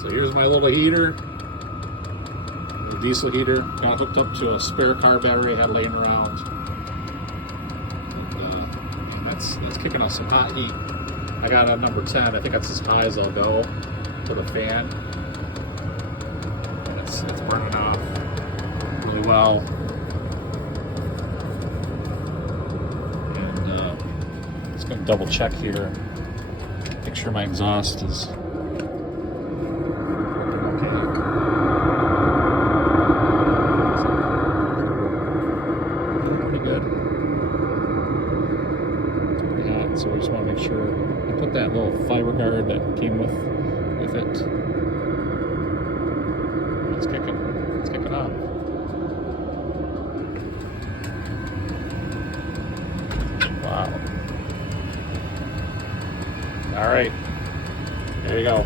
So here's my little heater, a diesel heater. Got it hooked up to a spare car battery I had laying around. And that's kicking off some hot heat. I got a number 10. I think that's as high as I'll go for the fan. And it's burning off really well. And just gonna double check here. Make sure my exhaust is okay. Pretty good. It's pretty hot, so we just want to make sure I put that little fiber guard that came with it. It's kicking off. Wow. All right, there you go.